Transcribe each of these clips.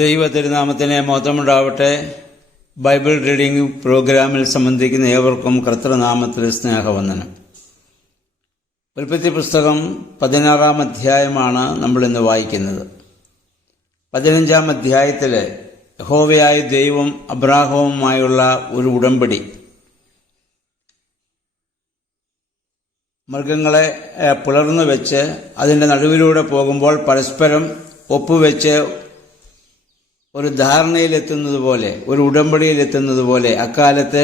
ദൈവ തിരുനാമത്തിന് മഹത്വമുണ്ടാവട്ടെ. Bible reading പ്രോഗ്രാമിൽ സംബന്ധിക്കുന്ന ഏവർക്കും കർത്തൃനാമത്തിൽ സ്നേഹവന്ദനം. ഉൽപ്പത്തി പുസ്തകം 16-ാം അധ്യായമാണ് നമ്മളിന്ന് വായിക്കുന്നത്. 15-ാം അധ്യായത്തിൽ യഹോവയായ ദൈവം അബ്രാഹവുമായുള്ള ഒരു ഉടമ്പടി, മൃഗങ്ങളെ പുലർന്നു വെച്ച് അതിൻ്റെ നടുവിലൂടെ പോകുമ്പോൾ പരസ്പരം ഒപ്പുവെച്ച് ഒരു ധാരണയിലെത്തുന്നത് പോലെ, ഒരു ഉടമ്പടിയിലെത്തുന്നത് പോലെ അക്കാലത്തെ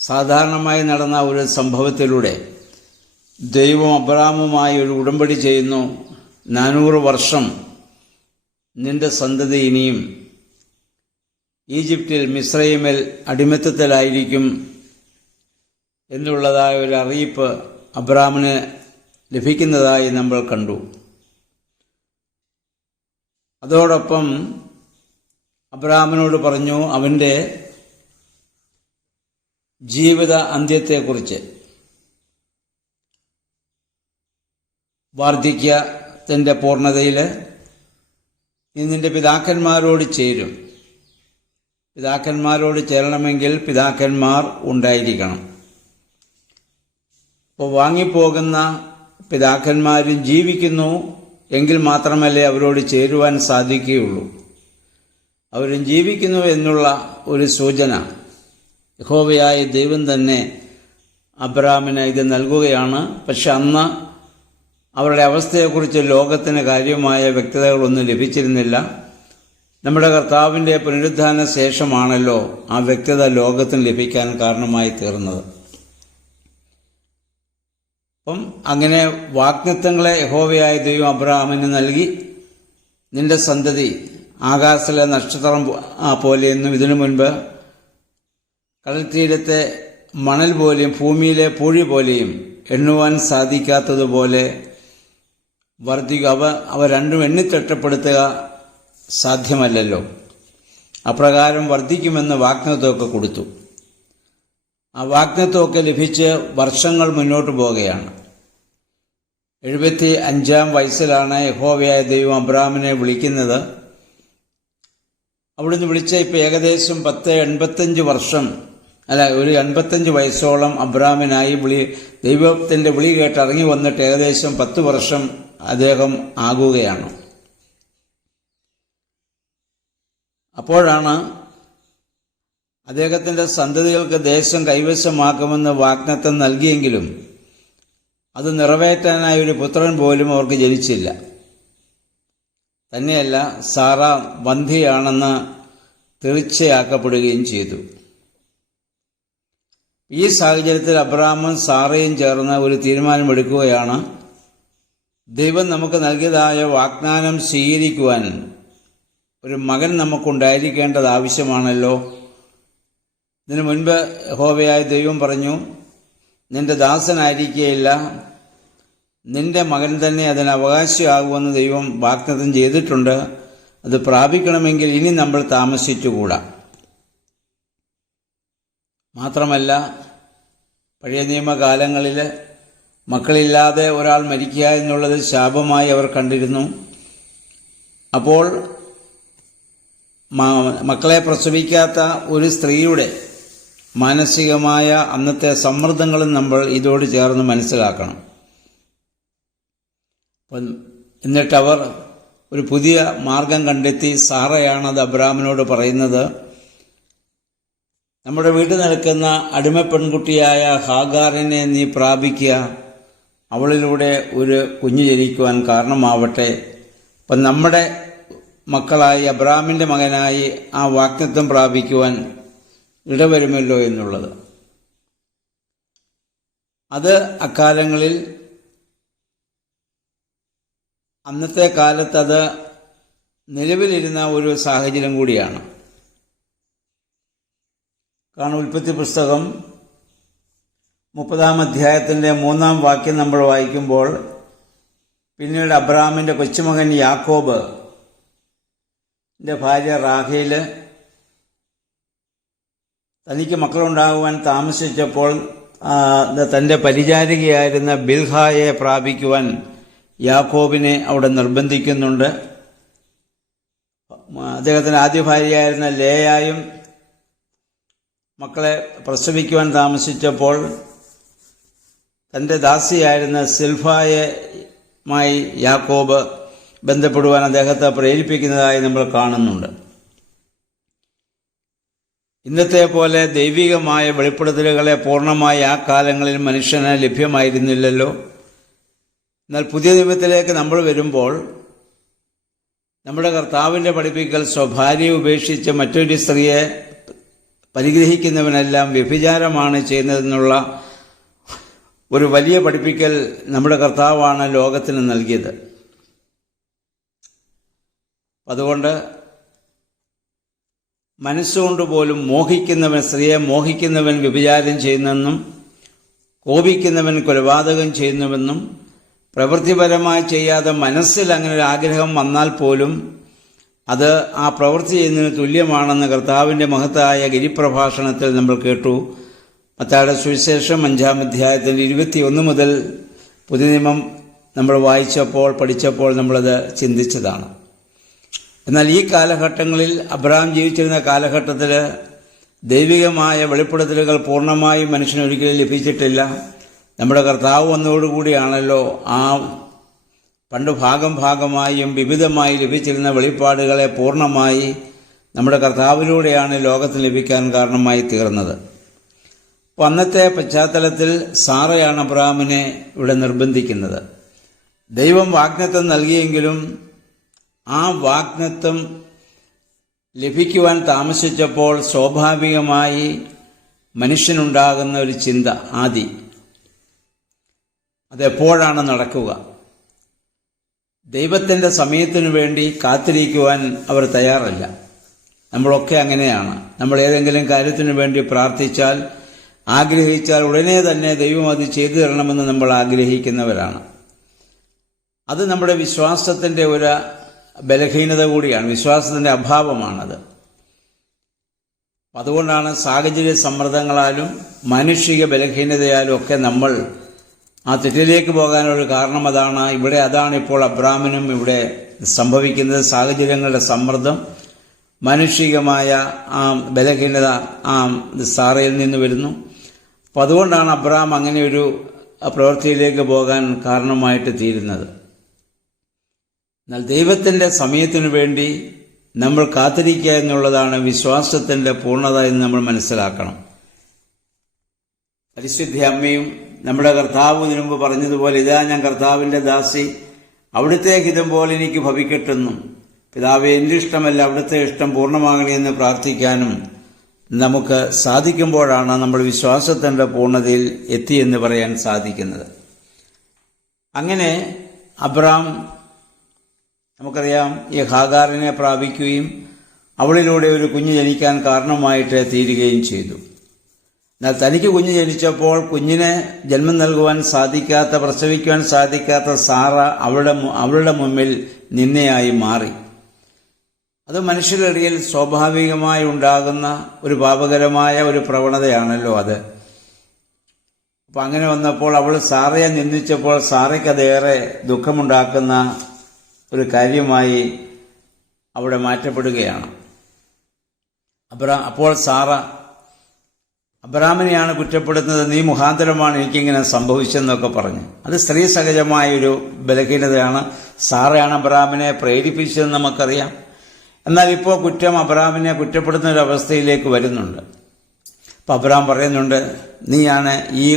സാധാരണമായി നടന്ന ഒരു സംഭവത്തിലൂടെ ദൈവം അബ്രാമുമായി ഒരു ഉടമ്പടി ചെയ്യുന്നു. 400 വർഷം നിന്റെ സന്തതി ഇനിയും ഈജിപ്തിൽ, മിസ്രയീമിൽ അടിമത്തത്തിലായിരിക്കും എന്നുള്ളതായ ഒരു അറിയിപ്പ് അബ്രാമിന് ലഭിക്കുന്നതായി നമ്മൾ കണ്ടു. അതോടൊപ്പം അബ്രാമിനോട് പറഞ്ഞു അവൻ്റെ ജീവിത അന്ത്യത്തെക്കുറിച്ച്. വാർദ്ധക്യത്തിൻ്റെ പൂർണ്ണതയിൽ നീ നിന്റെ പിതാക്കന്മാരോട് ചേരും. പിതാക്കന്മാരോട് ചേരണമെങ്കിൽ പിതാക്കന്മാർ ഉണ്ടായിരിക്കണം. അപ്പോൾ വാങ്ങിപ്പോകുന്ന പിതാക്കന്മാരും ജീവിക്കുന്നു എങ്കിൽ മാത്രമല്ലേ അവരോട് ചേരുവാൻ സാധിക്കുകയുള്ളൂ. അവരും ജീവിക്കുന്നു എന്നുള്ള ഒരു സൂചന യഹോവയായ ദൈവം തന്നെ അബ്രാമിന് ഇത് നൽകുകയാണ്. പക്ഷെ അന്ന് അവരുടെ അവസ്ഥയെക്കുറിച്ച് ലോകത്തിന് കാര്യമായ വ്യക്തതകളൊന്നും ലഭിച്ചിരുന്നില്ല. നമ്മുടെ കർത്താവിൻ്റെ പുനരുദ്ധാന ശേഷമാണല്ലോ ആ വ്യക്തത ലോകത്തിന് ലഭിക്കാൻ കാരണമായി തീർന്നത്. അപ്പം അങ്ങനെ വാഗ്ദത്തങ്ങളെ യഹോവയായ ദൈവം അബ്രാഹാമിന് നൽകി. നിന്റെ സന്തതി ആകാശത്തിലെ നക്ഷത്രം പോലെയെന്നും ഇതിനു മുൻപ് കടൽത്തീരത്തെ മണൽ പോലെയും ഭൂമിയിലെ പൂഴി പോലെയും എണ്ണുവാൻ സാധിക്കാത്തതുപോലെ വർദ്ധിക്കുക. അവ രണ്ടും എണ്ണിത്തിട്ടപ്പെടുത്തുക സാധ്യമല്ലല്ലോ. അപ്രകാരം വർദ്ധിക്കുമെന്ന് വാഗ്ദത്തമൊക്കെ കൊടുത്തു. ആ വാഗ്ദത്തമൊക്കെ ലഭിച്ച് വർഷങ്ങൾ മുന്നോട്ട് പോവുകയാണ്. 75-ാം വയസ്സിലാണ് യഹോവയായ ദൈവം അബ്രാമിനെ വിളിക്കുന്നത്. അവിടുന്ന് വിളിച്ച ഇപ്പോൾ ഏകദേശം 85 വർഷം, ഒരു 85 വയസ്സോളം അബ്രാമിനായി ദൈവത്തിൻ്റെ വിളി കേട്ട് ഇറങ്ങി വന്നിട്ട് ഏകദേശം 10 വർഷം അദ്ദേഹം ആകുകയാണ്. അപ്പോഴാണ് അദ്ദേഹത്തിൻ്റെ സന്തതികൾക്ക് ദേശം കൈവശമാക്കുമെന്ന് വാഗ്ദത്തം നൽകിയെങ്കിലും അത് നിറവേറ്റാനായി ഒരു പുത്രൻ പോലും അവർക്ക് ജനിച്ചില്ല. തന്നെയല്ല, സാറ വന്ധ്യയാണെന്ന് തീർച്ചയാക്കപ്പെടുകയും ചെയ്തു. ഈ സാഹചര്യത്തിൽ അബ്രാമും സാറയും ചേർന്ന് ഒരു തീരുമാനമെടുക്കുകയാണ്. ദൈവം നമുക്ക് നൽകിയതായ വാഗ്ദാനം സ്വീകരിക്കുവാൻ ഒരു മകൻ നമുക്കുണ്ടായിരിക്കേണ്ടത് ആവശ്യമാണല്ലോ. ഇതിനു മുൻപ് യഹോവയായ ദൈവം പറഞ്ഞു, നിന്റെ ദാസനായിരിക്കുകയില്ല, നിന്റെ മകൻ തന്നെ അതിന് അവകാശിയാകുമെന്ന് ദൈവം വാഗ്ദത്തം ചെയ്തിട്ടുണ്ട്. അത് പ്രാപിക്കണമെങ്കിൽ ഇനി നമ്മൾ താമസിച്ചുകൂടാ. മാത്രമല്ല, പഴയ നിയമകാലങ്ങളിൽ മക്കളില്ലാതെ ഒരാൾ മരിക്കുക എന്നുള്ളത് ശാപമായി അവർ കണ്ടിരുന്നു. അപ്പോൾ മക്കളെ പ്രസവിക്കാത്ത ഒരു സ്ത്രീയുടെ മാനസികമായ അന്നത്തെ സമ്മർദ്ദങ്ങളും നമ്മൾ ഇതോട് ചേർന്ന് മനസ്സിലാക്കണം. എന്നിട്ട് അവർ ഒരു പുതിയ മാർഗം കണ്ടെത്തി. സാറയാണത് അബ്രാമിനോട് പറയുന്നത്, നമ്മുടെ വീട്ടിൽ നിൽക്കുന്ന അടിമ പെൺകുട്ടിയായ ഹാഗാറിനെ നീ പ്രാപിക്കുക, അവളിലൂടെ ഒരു കുഞ്ഞ് ജനിക്കുവാൻ കാരണമാവട്ടെ. അപ്പം നമ്മുടെ മക്കളായി അബ്രാമിൻ്റെ മകനായി ആ വാഗ്ദത്തം പ്രാപിക്കുവാൻ ഇടവരുമല്ലോ എന്നുള്ളത്. അത് അക്കാലങ്ങളിൽ, അന്നത്തെ കാലത്ത് അത് നിലവിലിരുന്ന ഒരു സാഹചര്യം കൂടിയാണ്. കാരണം ഉൽപ്പത്തി പുസ്തകം 30-ാം അധ്യായത്തിൻ്റെ 3-ാം വാക്യം നമ്മൾ വായിക്കുമ്പോൾ, പിന്നീട് അബ്രാമിൻ്റെ കൊച്ചുമകൻ യാക്കോബ് ഭാര്യ റാഹേൽ തനിക്ക് മക്കളുണ്ടാകുവാൻ താമസിച്ചപ്പോൾ തൻ്റെ പരിചാരികയായിരുന്ന ബിൽഹായെ പ്രാപിക്കുവാൻ യാക്കോബിനെ അവിടെ നിർബന്ധിക്കുന്നുണ്ട്. അദ്ദേഹത്തിൻ്റെ ആദ്യ ഭാര്യയായിരുന്ന ലേയായും മക്കളെ പ്രസവിക്കുവാൻ താമസിച്ചപ്പോൾ തൻ്റെ ദാസിയായിരുന്ന സിൽഫായുമായി യാക്കോബ് ബന്ധപ്പെടുവാൻ അദ്ദേഹത്തെ പ്രേരിപ്പിക്കുന്നതായി നമ്മൾ കാണുന്നുണ്ട്. ഇന്നത്തെ പോലെ ദൈവികമായ വെളിപ്പെടുത്തലുകളെ പൂർണ്ണമായി ആ കാലങ്ങളിൽ മനുഷ്യന് ലഭ്യമായിരുന്നില്ലല്ലോ. എന്നാൽ പുതിയ നിയമത്തിലേക്ക് നമ്മൾ വരുമ്പോൾ നമ്മുടെ കർത്താവിൻ്റെ പഠിപ്പിക്കൽ സ്വഭാര്യയെ ഉപേക്ഷിച്ച് മറ്റൊരു സ്ത്രീയെ പരിഗ്രഹിക്കുന്നവനെല്ലാം വ്യഭിചാരമാണ് ചെയ്യുന്നതെന്നുള്ള ഒരു വലിയ പഠിപ്പിക്കൽ നമ്മുടെ കർത്താവാണ് ലോകത്തിന് നൽകിയത്. അതുകൊണ്ട് മനസ്സുകൊണ്ട് പോലും സ്ത്രീയെ മോഹിക്കുന്നവൻ വ്യഭിചാരം ചെയ്യുന്നെന്നും കോപിക്കുന്നവൻ കൊലപാതകം ചെയ്യുന്നുവെന്നും പ്രവൃത്തിപരമായി ചെയ്യാതെ മനസ്സിൽ അങ്ങനെ ഒരു ആഗ്രഹം വന്നാൽ പോലും അത് ആ പ്രവൃത്തി ചെയ്യുന്നതിന് തുല്യമാണെന്ന് കർത്താവിൻ്റെ മഹത്തായ ഗിരിപ്രഭാഷണത്തിൽ നമ്മൾ കേട്ടു. മത്തായിയുടെ സുവിശേഷം 5-ാം അധ്യായത്തിൻ്റെ 21 മുതൽ പുതിയ നിയമം നമ്മൾ പഠിച്ചപ്പോൾ നമ്മളത് ചിന്തിച്ചതാണ്. എന്നാൽ ഈ കാലഘട്ടങ്ങളിൽ അബ്രഹാം ജീവിച്ചിരുന്ന കാലഘട്ടത്തിൽ ദൈവികമായ വെളിപ്പെടുത്തലുകൾ പൂർണ്ണമായും മനുഷ്യനൊരിക്കലും ലഭിച്ചിട്ടില്ല. നമ്മുടെ കർത്താവ് വന്നതോടുകൂടിയാണല്ലോ ആ പണ്ട് ഭാഗമായും വിവിധമായി ലഭിച്ചിരുന്ന വെളിപ്പാടുകളെ പൂർണ്ണമായി നമ്മുടെ കർത്താവിലൂടെയാണ് ലോകത്തിന് ലഭിക്കാൻ കാരണമായി തീർന്നത്. അപ്പോൾ അന്നത്തെ പശ്ചാത്തലത്തിൽ സാറയാണ് അബ്രഹാമിനെ ഇവിടെ നിർബന്ധിക്കുന്നത്. ദൈവം വാഗ്ദത്തം നൽകിയെങ്കിലും ആ വാഗ്ദത്തം ലഭിക്കുവാൻ താമസിച്ചപ്പോൾ സ്വാഭാവികമായി മനുഷ്യനുണ്ടാകുന്ന ഒരു ചിന്ത അതെപ്പോഴാണ് നടക്കുക? ദൈവത്തിൻ്റെ സമയത്തിനു വേണ്ടി കാത്തിരിക്കുവാൻ അവർ തയ്യാറല്ല. നമ്മളൊക്കെ അങ്ങനെയാണ്. നമ്മൾ ഏതെങ്കിലും കാര്യത്തിനു വേണ്ടി പ്രാർത്ഥിച്ചാൽ, ആഗ്രഹിച്ചാൽ ഉടനെ തന്നെ ദൈവം അത് ചെയ്തു തരണമെന്ന് നമ്മൾ ആഗ്രഹിക്കുന്നവരാണ്. അത് നമ്മുടെ വിശ്വാസത്തിൻ്റെ ഒരു ബലഹീനത കൂടിയാണ്, വിശ്വാസത്തിൻ്റെ അഭാവമാണത്. അതുകൊണ്ടാണ് സാഹചര്യ സമ്മർദ്ദങ്ങളാലും മാനുഷിക ബലഹീനതയാലും ഒക്കെ നമ്മൾ ആ തെറ്റിലേക്ക് പോകാനൊരു കാരണം അതാണ് ഇപ്പോൾ അബ്രാമിനും ഇവിടെ സംഭവിക്കുന്നത്. സാഹചര്യങ്ങളുടെ സമ്മർദ്ദം, മാനുഷികമായ ആ ബലഹീനത ആ സാറയിൽ നിന്ന് വരുന്നു. അപ്പം അതുകൊണ്ടാണ് അബ്രാം അങ്ങനെയൊരു പ്രവൃത്തിയിലേക്ക് പോകാൻ കാരണമായിട്ട് തീരുന്നത്. എന്നാൽ ദൈവത്തിൻ്റെ സമയത്തിനു വേണ്ടി നമ്മൾ കാത്തിരിക്കുക എന്നുള്ളതാണ് വിശ്വാസത്തിൻ്റെ പൂർണ്ണത എന്ന് നമ്മൾ മനസ്സിലാക്കണം. പരിശുദ്ധ അമ്മയും നമ്മുടെ കർത്താവ് ഇതിനു മുമ്പ് പറഞ്ഞതുപോലെ, ഇതാ ഞാൻ കർത്താവിൻ്റെ ദാസി, അവിടുത്തെ ഹിതം പോലെ എനിക്ക് ഭവിക്കട്ടെന്നും, പിതാവേ എൻ്റെ ഇഷ്ടമല്ല അവിടുത്തെ ഇഷ്ടം പൂർണ്ണമാകണമെന്ന് പ്രാർത്ഥിക്കാനും നമുക്ക് സാധിക്കുമ്പോഴാണ് നമ്മൾ വിശ്വാസത്തിൻ്റെ പൂർണ്ണതയിൽ എത്തിയെന്ന് പറയാൻ സാധിക്കുന്നത്. അങ്ങനെ അബ്രാം നമുക്കറിയാം ഈ ഹാഗാറിനെ പ്രാപിക്കുകയും അവളിലൂടെ ഒരു കുഞ്ഞ് ജനിക്കാൻ കാരണമായിട്ട് തീരുകയും ചെയ്തു. എന്നാൽ തനിക്ക് കുഞ്ഞ് ജനിച്ചപ്പോൾ കുഞ്ഞിനെ ജന്മം നൽകുവാൻ സാധിക്കാത്ത, പ്രസവിക്കുവാൻ സാധിക്കാത്ത സാറ അവളുടെ മുമ്പിൽ നിന്നയായി മാറി. അത് മനുഷ്യരിടയിൽ സ്വാഭാവികമായി ഉണ്ടാകുന്ന ഒരു പാപകരമായ ഒരു പ്രവണതയാണല്ലോ അത്. അപ്പം അങ്ങനെ വന്നപ്പോൾ അവൾ സാറയെ നിന്ദിച്ചപ്പോൾ സാറയ്ക്കതേറെ ദുഃഖമുണ്ടാക്കുന്ന ഒരു കാര്യമായി അവിടെ മാറ്റപ്പെടുകയാണ്. അപ്പോൾ സാറ അബ്രാമിനെയാണ് കുറ്റപ്പെടുത്തുന്നത്, നീ മുഖാന്തരമാണ് എനിക്കിങ്ങനെ സംഭവിച്ചെന്നൊക്കെ പറഞ്ഞു. അത് സ്ത്രീ സഹജമായൊരു ബലഹീനതയാണ്. സാറയാണ് അബ്രാമിനെ പ്രേരിപ്പിച്ചതെന്ന് നമുക്കറിയാം. എന്നാൽ ഇപ്പോൾ കുറ്റം അബ്രാമിനെ കുറ്റപ്പെടുത്തുന്ന ഒരു അവസ്ഥയിലേക്ക് വരുന്നുണ്ട്. അപ്പം അബ്രാം പറയുന്നുണ്ട്, നീയാണ് ഈ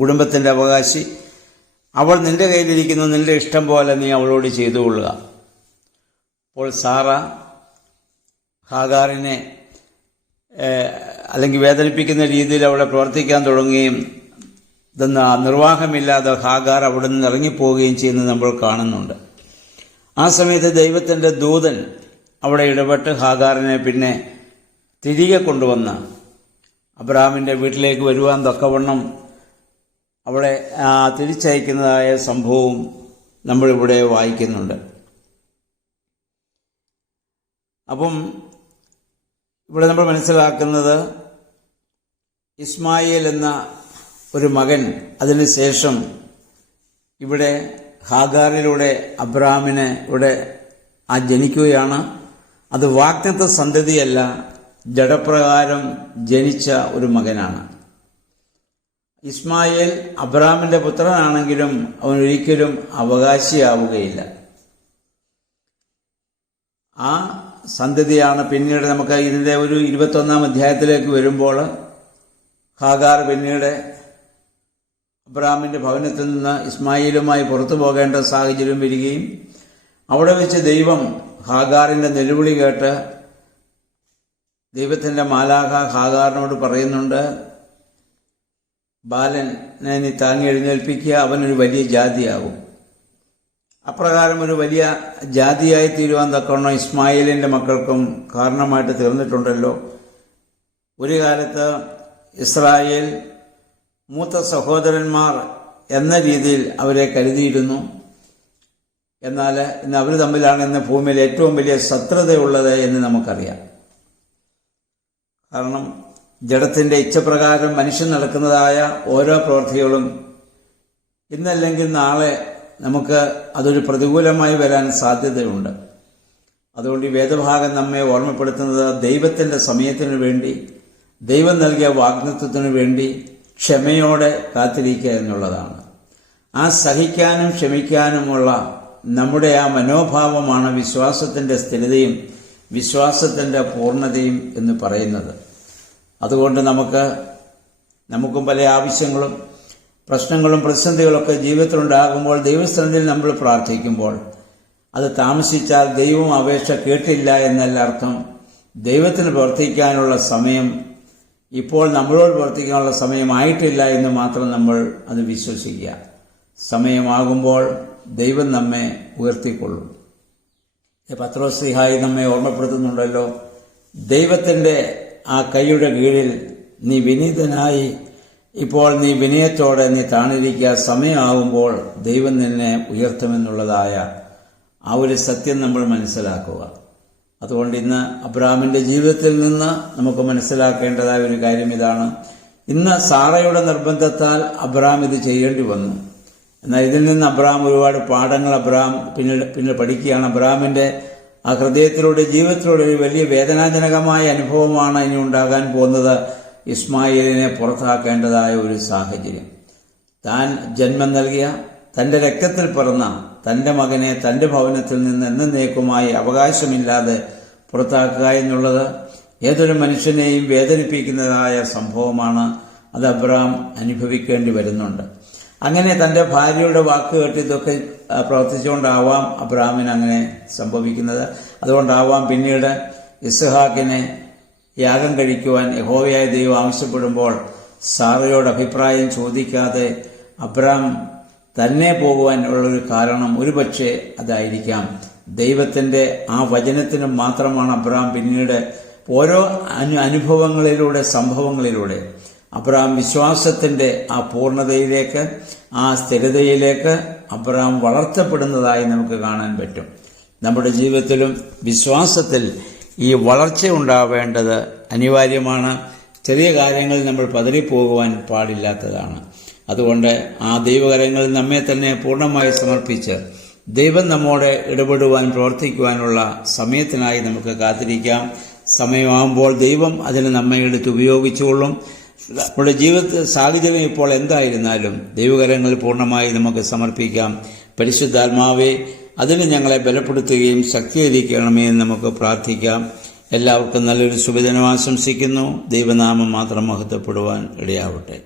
കുടുംബത്തിൻ്റെ അവകാശി, അവൾ നിന്റെ കയ്യിലിരിക്കുന്നു, നിന്റെ ഇഷ്ടം പോലെ നീ അവളോട് ചെയ്തുകൊള്ളുക. അപ്പോൾ സാറ ഹാഗാറിനെ അല്ലെങ്കിൽ വേദനിപ്പിക്കുന്ന രീതിയിൽ അവളെ പ്രവർത്തിക്കാൻ തുടങ്ങുകയും നിർവാഹമില്ലാതെ ഹാഗാർ അവിടെ നിന്ന് ഇറങ്ങിപ്പോവുകയും ചെയ്യുന്നത് നമ്മൾ കാണുന്നുണ്ട്. ആ സമയത്ത് ദൈവത്തിൻ്റെ ദൂതൻ അവിടെ ഇടപെട്ട് ഹാഗാറിനെ പിന്നെ തിരികെ കൊണ്ടുവന്ന് അബ്രാമിൻ്റെ വീട്ടിലേക്ക് വരുവാൻ തക്കവണ്ണം അവളെ തിരിച്ചയക്കുന്നതായ സംഭവവും നമ്മളിവിടെ വായിക്കുന്നുണ്ട്. അപ്പം ഇവിടെ നമ്മൾ മനസ്സിലാക്കുന്നത് ഇസ്മായേൽ എന്ന ഒരു മകൻ അതിനുശേഷം ഇവിടെ ഹാഗാറിലൂടെ അബ്രാമിന് ഇവിടെ ജനിക്കുകയാണ്. അത് വാഗ്ദത്ത സന്തതിയല്ല, ജഡപ്രകാരം ജനിച്ച ഒരു മകനാണ്. ഇസ്മായേൽ അബ്രാമിന്റെ പുത്രനാണെങ്കിലും അവൻ ഒരിക്കലും അവകാശിയാവുകയില്ല. ആ സന്തതിയാണ് പിന്നീട് നമുക്ക് ഇതിൻ്റെ ഒരു 21-ാം അധ്യായത്തിലേക്ക് വരുമ്പോൾ ഹാഗാർ പിന്നീട് അബ്രാമിന്റെ ഭവനത്തിൽ നിന്ന് ഇസ്മായിലുമായി പുറത്തു പോകേണ്ട സാഹചര്യം വരികയും അവിടെ വെച്ച് ദൈവം ഹാഗാറിന്റെ നിലവിളി കേട്ട് ദൈവത്തിന്റെ മാലാഖ ഹാഗാറിനോട് പറയുന്നുണ്ട്, ബാലനെ നീ താങ്ങി എഴുന്നേൽപ്പിക്കുക, അവനൊരു വലിയ ജാതിയാകും. അപ്രകാരം ഒരു വലിയ ജാതിയായി തീരുവാൻ തക്കവണ്ണം ഇസ്മായിലിന്റെ മക്കൾക്കും കാരണമായിട്ട് തീർന്നിട്ടുണ്ടല്ലോ. ഒരു കാലത്ത് ഇസ്രായേൽ മൂത്ത സഹോദരന്മാർ എന്ന രീതിയിൽ അവരെ കരുതിയിരുന്നു. എന്നാൽ ഇന്ന് അവർ തമ്മിലാണ് ഇന്ന് ഭൂമിയിൽ ഏറ്റവും വലിയ ശത്രുതയുള്ളത് എന്ന് നമുക്കറിയാം. കാരണം ജഡത്തിന്റെ ഇച്ഛപ്രകാരം മനുഷ്യൻ നടക്കുന്നതായ ഓരോ പ്രവൃത്തികളും ഇന്നല്ലെങ്കിൽ നാളെ നമുക്ക് അതൊരു പ്രതികൂലമായി വരാൻ സാധ്യതയുണ്ട്. അതുകൊണ്ട് ഈ വേദഭാഗം നമ്മെ ഓർമ്മപ്പെടുത്തുന്നത് ദൈവത്തിന്റെ സമയത്തിനു വേണ്ടി, ദൈവം നൽകിയ വാഗ്ദത്തത്തിനു വേണ്ടി ക്ഷമയോടെ കാത്തിരിക്കുക എന്നുള്ളതാണ്. ആ സഹിക്കാനും ക്ഷമിക്കാനുമുള്ള നമ്മുടെ ആ മനോഭാവമാണ് വിശ്വാസത്തിന്റെ സ്ഥിരതയും വിശ്വാസത്തിന്റെ പൂർണ്ണതയും എന്ന് പറയുന്നത്. അതുകൊണ്ട് നമുക്കും പല ആവശ്യങ്ങളും പ്രശ്നങ്ങളും പ്രതിസന്ധികളൊക്കെ ജീവിതത്തിലുണ്ടാകുമ്പോൾ ദൈവസന്നിധിയിൽ നമ്മൾ പ്രാർത്ഥിക്കുമ്പോൾ അത് താമസിച്ചാൽ ദൈവം അപേക്ഷ കേട്ടില്ല എന്നല്ല അർത്ഥം. ദൈവത്തിന് പ്രവർത്തിക്കാനുള്ള സമയം ഇപ്പോൾ നമ്മളോട് പ്രവർത്തിക്കാനുള്ള സമയമായിട്ടില്ല എന്ന് മാത്രം നമ്മൾ അത് വിശ്വസിക്കുക. സമയമാകുമ്പോൾ ദൈവം നമ്മെ ഉയർത്തിക്കൊള്ളും. പത്രോസ്ലീഹായി നമ്മെ ഓർമ്മപ്പെടുത്തുന്നുണ്ടല്ലോ, ദൈവത്തിന്റെ ആ കൈയുടെ കീഴിൽ നീ വിനീതനായി ഇപ്പോൾ നീ വിനയത്തോടെ നീ താണിരിക്കുക, സമയമാകുമ്പോൾ ദൈവം നിന്നെ ഉയർത്തുമെന്നുള്ളതായ ആ ഒരു സത്യം നമ്മൾ മനസ്സിലാക്കുക. അതുകൊണ്ട് ഇന്ന് അബ്രാമിന്റെ ജീവിതത്തിൽ നിന്ന് നമുക്ക് മനസ്സിലാക്കേണ്ടതായ ഒരു കാര്യം ഇതാണ്. ഇന്ന് സാറയുടെ നിർബന്ധത്താൽ അബ്രാം ഇത് ചെയ്യേണ്ടി വന്നു. എന്നാൽ ഇതിൽ നിന്ന് അബ്രാം ഒരുപാട് പാഠങ്ങൾ പിന്നീട് പഠിക്കുകയാണ്. അബ്രാമിന്റെ ആ ഹൃദയത്തിലൂടെ ജീവിതത്തിലൂടെ ഒരു വലിയ വേദനാജനകമായ അനുഭവമാണ് ഇനി ഉണ്ടാകാൻ പോകുന്നത്. ഇസ്മായിലിനെ പുറത്താക്കേണ്ടതായ ഒരു സാഹചര്യം. താൻ ജന്മം നൽകിയ തന്റെ രക്തത്തിൽ പിറന്ന തന്റെ മകനെ തന്റെ ഭവനത്തിൽ നിന്ന് എന്നേക്കുമായി അവകാശമില്ലാതെ പുറത്താക്കുക എന്നുള്ളത് ഏതൊരു മനുഷ്യനെയും വേദനിപ്പിക്കുന്നതായ സംഭവമാണ്. അത് അബ്രാം അനുഭവിക്കേണ്ടി വരുന്നുണ്ട്. അങ്ങനെ തന്റെ ഭാര്യയുടെ വാക്ക് കേട്ട് ഇതൊക്കെ പ്രവർത്തിച്ചുകൊണ്ടാവാം അബ്രാമിന് അങ്ങനെ സംഭവിക്കുന്നത്. അതുകൊണ്ടാവാം പിന്നീട് ഇസ്ഹാക്കിനെ യാഗം കഴിക്കുവാൻ യഹോവയായ ദൈവം ആവശ്യപ്പെടുമ്പോൾ സാറയോട് അഭിപ്രായം ചോദിക്കാതെ അബ്രാം തന്നെ പോകുവാൻ ഉള്ളൊരു കാരണം ഒരുപക്ഷെ അതായിരിക്കാം. ദൈവത്തിന്റെ ആ വചനത്തിന് മാത്രമാണ് അബ്രാം പിന്നീട് ഓരോ അനുഭവങ്ങളിലൂടെ സംഭവങ്ങളിലൂടെ അബ്രാം വിശ്വാസത്തിന്റെ ആ പൂർണ്ണതയിലേക്ക് ആ സ്ഥിരതയിലേക്ക് അബ്രാം വളർത്തപ്പെടുന്നതായി നമുക്ക് കാണാൻ പറ്റും. നമ്മുടെ ജീവിതത്തിലും വിശ്വാസത്തിൽ ഈ വളർച്ച ഉണ്ടാവേണ്ടത് അനിവാര്യമാണ്. ചെറിയ കാര്യങ്ങളിൽ നമ്മൾ പതറിപ്പോകുവാൻ പാടില്ലാത്തതാണ്. അതുകൊണ്ട് ആ ദൈവകരങ്ങളിൽ നമ്മെ തന്നെ പൂർണ്ണമായി സമർപ്പിച്ച് ദൈവം നമ്മോട് ഇടപെടുവാൻ പ്രവർത്തിക്കുവാനുള്ള സമയത്തിനായി നമുക്ക് കാത്തിരിക്കാം. സമയമാകുമ്പോൾ ദൈവം അതിന് നമ്മെ എടുത്ത് ഉപയോഗിച്ചുകൊള്ളും. നമ്മുടെ ജീവിത സാഹചര്യം ഇപ്പോൾ എന്തായിരുന്നാലും ദൈവകരങ്ങളിൽ പൂർണ്ണമായി നമുക്ക് സമർപ്പിക്കാം. പരിശുദ്ധാത്മാവേ, അതിന് ഞങ്ങളെ ബലപ്പെടുത്തുകയും ശക്തീകരിക്കണമേ എന്ന് നമുക്ക് പ്രാർത്ഥിക്കാം. എല്ലാവർക്കും നല്ലൊരു ശുഭദിനം ആശംസിക്കുന്നു. ദൈവനാമം മാത്രം മഹത്വപ്പെടുവാൻ ഇടയാവട്ടെ.